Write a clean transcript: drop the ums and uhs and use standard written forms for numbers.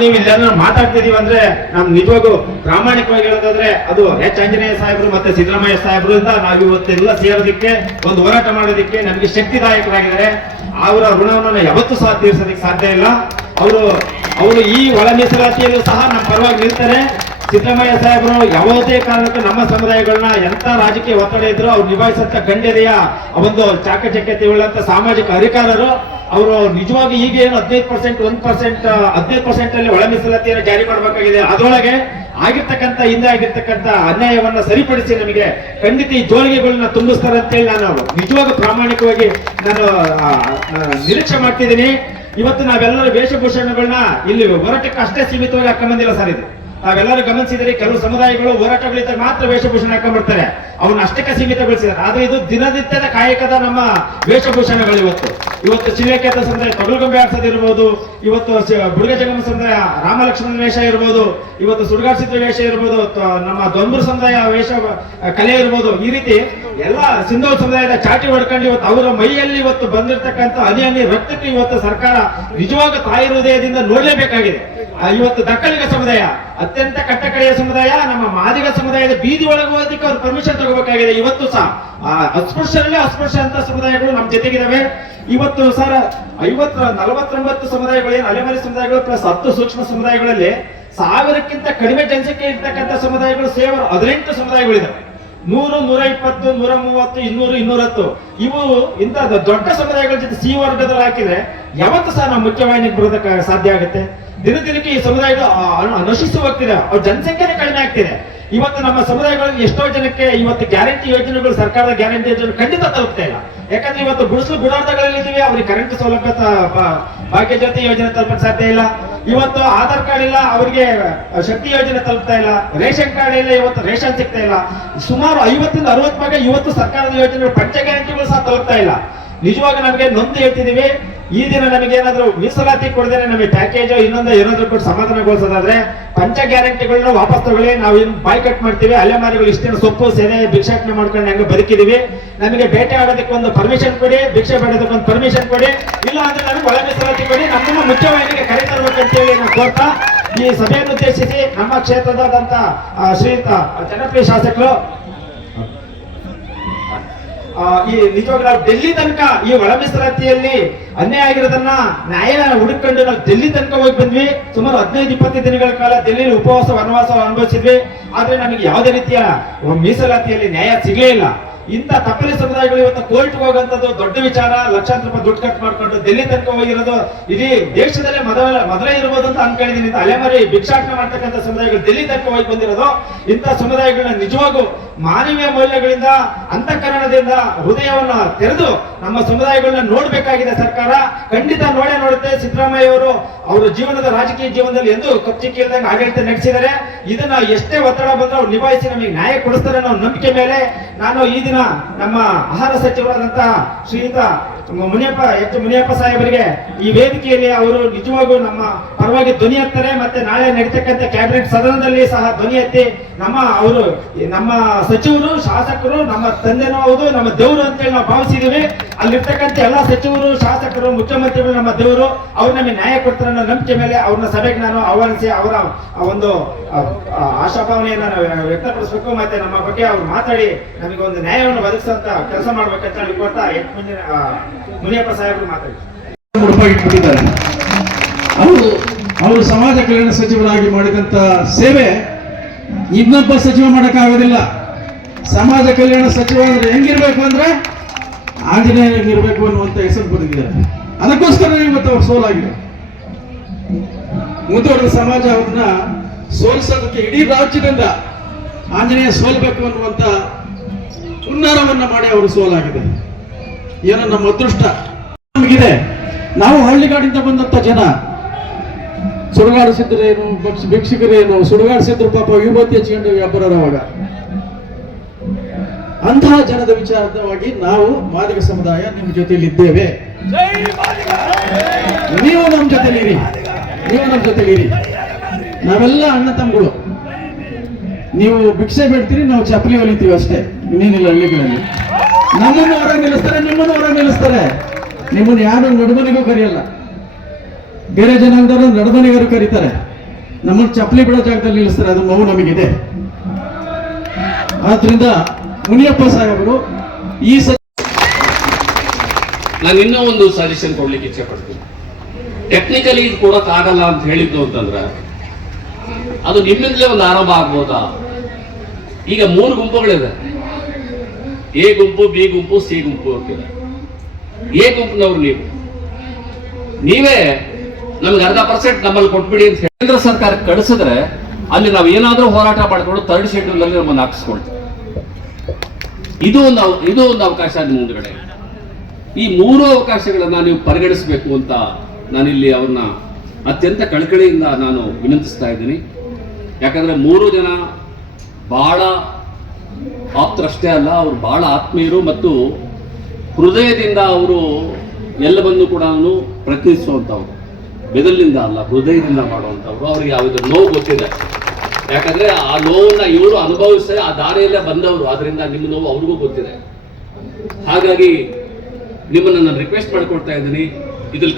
ನೀವು ಇಲ್ಲೆಲ್ಲ ಮಾತಾಡ್ತಿದೀವಿ ಅಂದ್ರೆ ನಮ್ ನಿಜವಾಗೂ ಪ್ರಾಮಾಣಿಕವಾಗಿ ಹೇಳೋದಾದ್ರೆ ಅದು ಎಚ್ ಆಂಜನೇಯ ಸಾಹೇಬರು ಮತ್ತೆ ಸಿದ್ದರಾಮಯ್ಯ ಸಾಹೇಬರು ಇಂದ ನಾವು ಇವತ್ತೆಲ್ಲ ಸೇರೋದಕ್ಕೆ ಒಂದು ಹೋರಾಟ ಮಾಡೋದಕ್ಕೆ ನಮಗೆ ಶಕ್ತಿದಾಯಕರಾಗಿದ್ದಾರೆ. ಅವರ ಋಣವನ್ನು ಯಾವತ್ತೂ ಸಹ ತೀರ್ಸೋದಕ್ಕೆ ಸಾಧ್ಯ ಇಲ್ಲ. ಅವರು ಈ ಒಳ ಮೀಸಲಾತಿಯಲ್ಲೂ ಸಹ ನಮ್ಮ ಪರವಾಗಿ ನಿಲ್ತಾರೆ. ಸಿದ್ದರಾಮಯ್ಯ ಸಾಹೇಬರು ಯಾವುದೇ ಕಾರಣಕ್ಕೂ ನಮ್ಮ ಸಮುದಾಯಗಳನ್ನ ಎಂತ ರಾಜಕೀಯ ಒತ್ತಡ ಇದ್ರು ಅವ್ರು ನಿಭಾಯಿಸಂತ ಗಣ್ಯತೆಯ ಒಂದು ಚಾಕಚಕ್ಯತೆ ಉಳ್ಳಂತ ಸಾಮಾಜಿಕ ಅಧಿಕಾರರು. ಅವರು ನಿಜವಾಗಿ ಈಗ ಏನು 15% 15% ಅಲ್ಲಿ ಒಳ ಮೀಸಲಾತಿಯನ್ನು ಜಾರಿ ಮಾಡಬೇಕಾಗಿದೆ. ಅದರೊಳಗೆ ಹಿಂದೆ ಆಗಿರ್ತಕ್ಕಂಥ ಅನ್ಯಾಯವನ್ನ ಸರಿಪಡಿಸಿ ನಮಗೆ ಖಂಡಿತ ಈ ಜೋಳಿಗೆಗಳನ್ನ ತುಂಬಿಸ್ತಾರೆ ಅಂತೇಳಿ ನಾನು ನಿಜವಾಗ ಪ್ರಾಮಾಣಿಕವಾಗಿ ನಾನು ನಿರೀಕ್ಷೆ ಮಾಡ್ತಿದ್ದೀನಿ. ಇವತ್ತು ನಾವೆಲ್ಲರೂ ವೇಷಭೂಷಣಗಳನ್ನ ಇಲ್ಲಿ ಹೋರಾಟಕ್ಕೆ ಅಷ್ಟೇ ಸೀಮಿತವಾಗಿ ಹಾಕೊಂಡ್ಬಂದಿಲ್ಲ ಸರ್. ಇದು ನಾವೆಲ್ಲರೂ ಗಮನಿಸಿದರೆ ಕೆಲವು ಸಮುದಾಯಗಳು ಹೋರಾಟಗಳಿದ್ದಾಗ ಮಾತ್ರ ವೇಷಭೂಷಣ ಹಾಕೊಂಡ್ಬರ್ತಾರೆ, ಅವನ್ನ ಅಷ್ಟಕ್ಕೆ ಸೀಮಿತಗೊಳಿಸಿದ್ದಾರೆ. ಆದ್ರೆ ಇದು ದಿನನಿತ್ಯದ ಕಾಯಕದ ನಮ್ಮ ವೇಷಭೂಷಣಗಳು. ಇವತ್ತು ಶಿಲೇಕೇತ ಸಮುದಾಯ ತೊಗಲುಗೊಂಬೆ ಆಡ್ಸೋದಿರ್ಬೋದು, ಇವತ್ತು ಬುಡುಗ ಜಂಗಮ ಸಮುದಾಯ ರಾಮಲಕ್ಷ್ಮಣ ವೇಷ ಇರ್ಬೋದು, ಇವತ್ತು ಸುಡುಗಾಡ್ಸಿದ್ರ ವೇಷ ಇರ್ಬೋದು, ನಮ್ಮ ದೊಂಬೂರು ಸಮುದಾಯ ವೇಷ ಕಲೆ ಇರ್ಬೋದು. ಈ ರೀತಿ ಎಲ್ಲ ಸಿಂಧೂ ಸಮುದಾಯದ ಚಾಟಿ ಹೊಡ್ಕೊಂಡು ಇವತ್ತು ಅವರ ಮೈಯಲ್ಲಿ ಇವತ್ತು ಬಂದಿರತಕ್ಕಂಥ ಹನಿ ರಕ್ತಕ್ಕೆ ಇವತ್ತು ಸರ್ಕಾರ ನಿಜವಾಗ ತಾಯಿ ಹೃದಯದಿಂದ ನೋಡ್ಲೇಬೇಕಾಗಿದೆ. ಇವತ್ತು ದಕ್ಕಲಿಗ ಸಮುದಾಯ ಅತ್ಯಂತ ಕಟ್ಟಕಡೆಯ ಸಮುದಾಯ, ನಮ್ಮ ಮಾದಿಗ ಸಮುದಾಯದ ಬೀದಿ ಒಳಗೆ ಹೋಗೋದಕ್ಕೆ ಅವ್ರು ಪರ್ಮಿಷನ್ ತಗೋಬೇಕಾಗಿದೆ. ಇವತ್ತು ಸಹ ಅಸ್ಪೃಶ್ಯರಲ್ಲೇ ಅಸ್ಪೃಶ್ಯ ಅಂತ ಸಮುದಾಯಗಳು ನಮ್ಮ ಜೊತೆಗಿದಾವೆ. ಇವತ್ತು ಸರ್ 49 ಸಮುದಾಯಗಳು ಏನು ಅಲೆಮಾರಿ ಸಮುದಾಯಗಳು ಪ್ಲಸ್ 10 ಸೂಕ್ಷ್ಮ ಸಮುದಾಯಗಳಲ್ಲಿ 1000ಕ್ಕಿಂತ ಕಡಿಮೆ ಜನಸಂಖ್ಯೆ ಇರ್ತಕ್ಕಂಥ ಸಮುದಾಯಗಳು 18 ಸಮುದಾಯಗಳಿದಾವೆ. 100, 120, 130, 200, 210 ಇವು ಇಂಥ ದೊಡ್ಡ ಸಮುದಾಯಗಳ ಜೊತೆ ಸಿ ವರ್ಗದಲ್ಲಿ ಹಾಕಿದ್ರೆ ಯಾವತ್ತು ಸಹ ನಾವು ಮುಖ್ಯವಾಹಿನಿಗೆ ಬರೋದಕ್ಕೆ ಸಾಧ್ಯ ಆಗುತ್ತೆ. ದಿನಕ್ಕೆ ಈ ಸಮುದಾಯಗಳು ನಶಿಸಿ ಹೋಗ್ತಿದೆ, ಅವ್ರ ಜನಸಂಖ್ಯೆನೇ ಕಡಿಮೆ ಆಗ್ತಿದೆ. ಇವತ್ತು ನಮ್ಮ ಸಮುದಾಯಗಳಲ್ಲಿ ಎಷ್ಟೋ ಜನಕ್ಕೆ ಇವತ್ತು ಗ್ಯಾರಂಟಿ ಯೋಜನೆಗಳು, ಸರ್ಕಾರದ ಗ್ಯಾರಂಟಿ ಯೋಜನೆ ಖಂಡಿತ ತಲುಪ್ತಾ ಇಲ್ಲ. ಯಾಕಂದ್ರೆ ಇವತ್ತು ಗುಡಿಸಲು ಗುಡಾರ್ಧಗಳಲ್ಲಿ ಇದೀವಿ, ಅವ್ರಿಗೆ ಕರೆಂಟ್ ಸೌಲಭ್ಯ ಭಾಗ್ಯ ಜ್ಯೋತಿ ಯೋಜನೆ ತಲುಪಕ್ಕೆ ಸಾಧ್ಯ ಇಲ್ಲ. ಇವತ್ತು ಆಧಾರ್ ಕಾರ್ಡ್ ಇಲ್ಲ, ಅವರಿಗೆ ಶಕ್ತಿ ಯೋಜನೆ ತಲುಪ್ತಾ ಇಲ್ಲ. ರೇಷನ್ ಕಾರ್ಡ್ ಇಲ್ಲ, ಇವತ್ತು ರೇಷನ್ ಸಿಗ್ತಾ ಇಲ್ಲ. ಸುಮಾರು 50 ರಿಂದ 60 ಭಾಗ ಇವತ್ತು ಸರ್ಕಾರದ ಯೋಜನೆಗಳು ಪಂಚ ಗ್ಯಾರಂಟಿಗಳು ಸಹ ತಲುಪ್ತಾ ಇಲ್ಲ. ನಿಜವಾಗ ನಮಗೆ ನೊಂದು ಹೇಳ್ತಿದೀವಿ. ಈ ದಿನ ನಮಗೆ ಏನಾದ್ರು ಮೀಸಲಾತಿ ಕೊಡದೇನೆ ನಮಗೆ ಪ್ಯಾಕೇಜ್ ಏನಾದ್ರು ಕೊಟ್ಟು ಸಮಾಧಾನಗೊಳಿಸೋದಾದ್ರೆ ಪಂಚ ಗ್ಯಾರಂಟಿಗಳನ್ನ ವಾಪಸ್ ತಗೊಳ್ಳಿ, ನಾವು ಇನ್ನು ಬಾಯ್ ಕಟ್ ಮಾಡ್ತೀವಿ. ಅಲೆಮಾರಿಗಳು ಇಷ್ಟೇನು ಸೊಪ್ಪು ಸೇನೆ ಭಿಕ್ಷಾಟನೆ ಮಾಡ್ಕೊಂಡು ಹೆಂಗೆ ಬದುಕಿದೀವಿ. ನಮಗೆ ಬೇಟೆ ಆಡೋದಕ್ಕೆ ಒಂದು ಪರ್ಮಿಷನ್ ಕೊಡಿ, ಭಿಕ್ಷೆ ಬೇಡೋದಕ್ಕೆ ಒಂದು ಪರ್ಮಿಷನ್ ಕೊಡಿ, ಇಲ್ಲ ಅಂದ್ರೆ ನಮಗೆ ಒಳ ಮೀಸಲಾತಿ ಕೊಡಿ, ನಮ್ಮನ್ನ ಮುಖ್ಯವಾಹಿನಿಗೆ ಕರೆ ತರಬೇಕಂತೇಳಿ ನಾವು ಕೋರ್ತಾ ಈ ಸಭೆಯನ್ನು ಉದ್ದೇಶಿಸಿ ನಮ್ಮ ಕ್ಷೇತ್ರದಾದಂತ ಶ್ರೀಯುತ ಜನಪ್ರಿಯ ಶಾಸಕರು ಈ ನಿಜವಾಗ ನಾವು ಡೆಲ್ಲಿ ತನಕ ಈ ಒಳ ಮೀಸಲಾತಿಯಲ್ಲಿ ಅನ್ಯಾಯ ಆಗಿರೋದನ್ನ ನ್ಯಾಯ ಹುಡುಕೊಂಡು ನಾವು ಡೆಲ್ಲಿ ತನಕ ಹೋಗಿ ಬಂದ್ವಿ. ಸುಮಾರು 15-20 ದಿನಗಳ ಕಾಲ ಡೆಲ್ಲಿಯಲ್ಲಿ ಉಪವಾಸ ವನವಾಸ ಅನುಭವಿಸಿದ್ವಿ. ಆದ್ರೆ ನಮಗೆ ಯಾವುದೇ ರೀತಿಯ ಮೀಸಲಾತಿಯಲ್ಲಿ ನ್ಯಾಯ ಸಿಗಲೇ ಇಲ್ಲ. ಇಂಥ ತಪ್ಪಲಿ ಸಮುದಾಯಗಳು ಇವತ್ತು ಕೋರ್ಟ್ಗೆ ಹೋಗಂತದ್ದು ದೊಡ್ಡ ವಿಚಾರ. ಲಕ್ಷಾಂತರ ರೂಪಾಯಿ ದುಡ್ಡು ಕಟ್ ಮಾಡ್ಕೊಂಡು ಡೆಲ್ಲಿ ತನಕ ಹೋಗಿರೋದು ಇಡೀ ದೇಶದಲ್ಲೇ ಮೊದಲೇ ಇರ್ಬೋದು ಅಂತ ಅನ್ಕೊಂಡಿದ್ದೀನಿ. ಇಂಥ ಅಲೆಮಾರಿ ಭಿಕ್ಷಾಟನೆ ಮಾಡ್ತಕ್ಕಂಥ ಸಮುದಾಯಗಳು ಡೆಲ್ಲಿ ತನಕ ಹೋಗಿ ಬಂದಿರೋದು. ಇಂಥ ಸಮುದಾಯಗಳನ್ನ ನಿಜವಾಗೂ ಮಾನವೀಯ ಮೌಲ್ಯಗಳಿಂದ, ಅಂತಃಕರಣದಿಂದ ಹೃದಯವನ್ನ ತೆರೆದು ನಮ್ಮ ಸಮುದಾಯಗಳನ್ನ ನೋಡ್ಬೇಕಾಗಿದೆ ಸರ್ಕಾರ. ಖಂಡಿತ ನೋಡುತ್ತೆ. ಸಿದ್ದರಾಮಯ್ಯ ಅವರು ಅವರ ಜೀವನದ ರಾಜಕೀಯ ಜೀವನದಲ್ಲಿ ಎಂದು ಕಪ್ಚಿಕ್ಕಿ ಇಲ್ದಂಗೆ ಆಡಳಿತ ನಡೆಸಿದ್ದಾರೆ. ಇದನ್ನ ಎಷ್ಟೇ ಒತ್ತಡ ಬಂದ್ರೆ ಅವ್ರು ನಿಭಾಯಿಸಿ ನಮಗೆ ನ್ಯಾಯ ಕೊಡಿಸ್ತಾರೆ ಅನ್ನೋ ನಂಬಿಕೆ ಮೇಲೆ ನಾನು ಈ ದಿನ ನಮ್ಮ ಆಹಾರ ಸಚಿವರಾದಂತಹ ಶ್ರೀಯುತ ಮುನಿಯಪ್ಪ ಸಾಹೇಬರಿಗೆ ಈ ವೇದಿಕೆಯಲ್ಲಿ ಅವರು ನಿಜವಾಗೂ ನಮ್ಮ ಪರವಾಗಿ ಧ್ವನಿ ಎತ್ತಾರೆ. ಮತ್ತೆ ನಾಳೆ ನಡೀತಕ್ಕಂಥ ಕ್ಯಾಬಿನೆಟ್ ಸದನದಲ್ಲಿ ಸಹ ಧ್ವನಿ ಎತ್ತಿ ನಮ್ಮ ಸಚಿವರು, ಶಾಸಕರು ನಮ್ಮ ತಂದೆನೂ ಹೌದು, ನಮ್ಮ ದೇವರು ಅಂತೇಳಿ ನಾವು ಭಾವಿಸಿದೀವಿ. ಅಲ್ಲಿರ್ತಕ್ಕಂಥ ಎಲ್ಲಾ ಸಚಿವರು, ಶಾಸಕರು, ಮುಖ್ಯಮಂತ್ರಿಗಳು ನಮ್ಮ ದೇವರು. ಅವ್ರು ನಮಗೆ ನ್ಯಾಯ ಕೊಡ್ತಾರೆ ಅನ್ನೋ ನಂಬಿಕೆ ಮೇಲೆ ಅವ್ರನ್ನ ಸಭೆಗೆ ನಾನು ಆಹ್ವಾನಿಸಿ ಅವರ ಒಂದು ಆಶಾಭಾವನೆಯನ್ನ ವ್ಯಕ್ತಪಡಿಸಬೇಕು. ಮತ್ತೆ ನಮ್ಮ ಬಗ್ಗೆ ಅವ್ರು ಮಾತಾಡಿ ನಮಗೆ ಒಂದು ನ್ಯಾಯವನ್ನು ಒದಗಿಸುವಂತ ಕೆಲಸ ಮಾಡ್ಬೇಕಂತ ಹೇಳಿ ಕೊಡ್ತಾ ಮುನಿಯಪ್ಪ ಸಾಹೇಬರು ಮಾತಾಡಿ ಇಟ್ಬಿಟ್ಟಿದ್ದಾರೆ. ಅವರು ಸಮಾಜ ಕಲ್ಯಾಣ ಸಚಿವರಾಗಿ ಮಾಡಿದಂತ ಸೇವೆ ಇನ್ನೊಬ್ಬ ಸಚಿವ ಮಾಡಕ್ಕಾಗೋದಿಲ್ಲ. ಸಮಾಜ ಕಲ್ಯಾಣ ಸಚಿವ ಅಂದ್ರೆ ಹೆಂಗಿರ್ಬೇಕು ಅಂದ್ರೆ ಆಂಜನೇಯನಿರ್ಬೇಕು ಅನ್ನುವಂತ ಹೆಸರು ಬದುಕಿದ್ದಾರೆ. ಅದಕ್ಕೋಸ್ಕರ ಇವತ್ತು ಅವ್ರು ಸೋಲಾಗಿದೆ. ಮುಂದುವರೆದ ಸಮಾಜ ಅವ್ರನ್ನ ಸೋಲಿಸೋದಕ್ಕೆ ಇಡೀ ರಾಜ್ಯದಿಂದ ಆಂಜನೇಯ ಸೋಲ್ಬೇಕು ಅನ್ನುವಂತ ಹುನ್ನಾರವನ್ನ ಮಾಡಿ ಅವರು ಸೋಲಾಗಿದೆ. ಏನೋ ನಮ್ಮ ಅದೃಷ್ಟ ನಮಗಿದೆ. ನಾವು ಹಳ್ಳಿಗಾಡಿಂದ ಬಂದಂತ ಜನ, ಸುಡುಗಾಡಿಸಿದ್ರೇನು, ಭಿಕ್ಷುಕರೇನು, ಸುಡುಗಾಡಿಸಿದ್ರು ಪಾಪ ವಿಭೂತಿ ಹಚ್ಕೊಂಡು ವ್ಯಾಪಾರವಾಗ. ಅಂತಹ ಜನದ ವಿಚಾರವಾಗಿ ನಾವು ಮಾದಿಗ ಸಮುದಾಯ ನಿಮ್ಮ ಜೊತೆಯಲ್ಲಿ ಇದ್ದೇವೆ. ನೀವು ನಮ್ಮ ಜೊತೆಲಿರಿ, ನಾವೆಲ್ಲ ಅಣ್ಣ ತಮ್ಮಗಳು. ನೀವು ಭಿಕ್ಷೆ ಬಿಡ್ತೀರಿ, ನಾವು ಚಪ್ಪಲಿ ಹೊಲಿತೀವಿ ಅಷ್ಟೇ, ಇನ್ನೇನಿಲ್ಲ. ಹಳ್ಳಿಗಳಲ್ಲಿ ನಮ್ಮನ್ನು ಹೊರಗೆ ನಿಲ್ಲಿಸ್ತಾರೆ, ನಿಮ್ಮನ್ನು ಹೊರಗೆ ನಿಲ್ಲಿಸ್ತಾರೆ. ನಿಮ್ಮನ್ನು ಯಾರು ನಡುಮನಿಗೂ ಕರೆಯಲ್ಲ. ಬೇರೆ ಜನಾಂಗದವರು ನಡುಮನಿಗರು ಕರೀತಾರೆ. ನಮ್ಮನ್ನು ಚಪ್ಪಲಿ ಬಿಡೋ ಜಾಗದಲ್ಲಿ ನಿಲ್ಲಿಸ್ತಾರೆ, ಅದು ನೋವು ನಮಗಿದೆ. ಆದ್ರಿಂದ ಮುನಿಯಪ್ಪ ಸಾಹೇಬರು ಈ ನಾನು ಇನ್ನೂ ಒಂದು ಸಜೆಷನ್ ಕೊಡ್ಲಿಕ್ಕೆ ಇಚ್ಛೆ ಪಡ್ತೀನಿ. ಟೆಕ್ನಿಕಲಿ ಇದು ಕೊಡಕ್ಕಾಗಲ್ಲ ಅಂತ ಹೇಳಿದ್ದು ಅಂತಂದ್ರೆ ಅದು ನಿಮ್ಮಿಂದಲೇ ಒಂದು ಆರಂಭ ಆಗ್ಬೋದಾ? ಈಗ 3 ಗುಂಪುಗಳಿದೆ, ಎ ಗುಂಪು, ಬಿ ಗುಂಪು, ಸಿ ಗುಂಪು ಅಂತಿದೆ. ಎ ಗುಂಪಿನವ್ರು ನೀವೇ ನಮ್ಗೆ 40% ನಮ್ಮಲ್ಲಿ ಕೊಟ್ಬಿಡಿ ಅಂತ ಕೇಂದ್ರ ಸರ್ಕಾರ ಕಳಿಸಿದ್ರೆ ಅಲ್ಲಿ ನಾವು ಏನಾದ್ರೂ ಹೋರಾಟ ಮಾಡಿಕೊಂಡು 3rd ಶೆಡ್ಯೂಲ್ ಅಲ್ಲಿ ನಮ್ಮನ್ನು ಹಾಕಿಸ್ಕೊಳ್ತೀವಿ. ಇದು ಒಂದು ಅವಕಾಶ ಮುಂದ್ಗಡೆ. ಈ 3 ಅವಕಾಶಗಳನ್ನ ನೀವು ಪರಿಗಣಿಸಬೇಕು ಅಂತ ನಾನಿಲ್ಲಿ ಅವ್ರನ್ನ ಅತ್ಯಂತ ಕಳಕಳಿಯಿಂದ ನಾನು ವಿನಂತಿಸ್ತಾ ಇದ್ದೀನಿ. ಯಾಕಂದ್ರೆ 3 ಜನ ಬಹಳ ಆಪ್ತರಷ್ಟೇ ಅಲ್ಲ, ಅವರು ಬಹಳ ಆತ್ಮೀಯರು ಮತ್ತು ಹೃದಯದಿಂದ ಅವರು ಎಲ್ಲವನ್ನೂ ಕೂಡ ಪ್ರಯತ್ನಿಸುವಂಥವ್ರು, ಬೆದಲಿನಿಂದ ಅಲ್ಲ ಹೃದಯದಿಂದ ಮಾಡುವಂಥವ್ರು. ಅವ್ರಿಗೆ ಯಾವುದೇ ನೋವು ಗೊತ್ತಿದೆ, ಯಾಕಂದ್ರೆ ಆ ನೋವನ್ನ ಇವರು ಅನುಭವಿಸಿ ಆ ದಾರಿಯಲ್ಲೇ ಬಂದವರು, ಆದ್ರಿಂದ ನಿಮ್ಮ ನೋವು ಅವ್ರಿಗೂ ಗೊತ್ತಿದೆ. ಹಾಗಾಗಿ ನಿಮ್ಮನ್ನ ನಾನು ರಿಕ್ವೆಸ್ಟ್ ಮಾಡ್ಕೊಳ್ತಾ ಇದ್ದೀನಿ, ಇದ್ರಲ್ಲಿ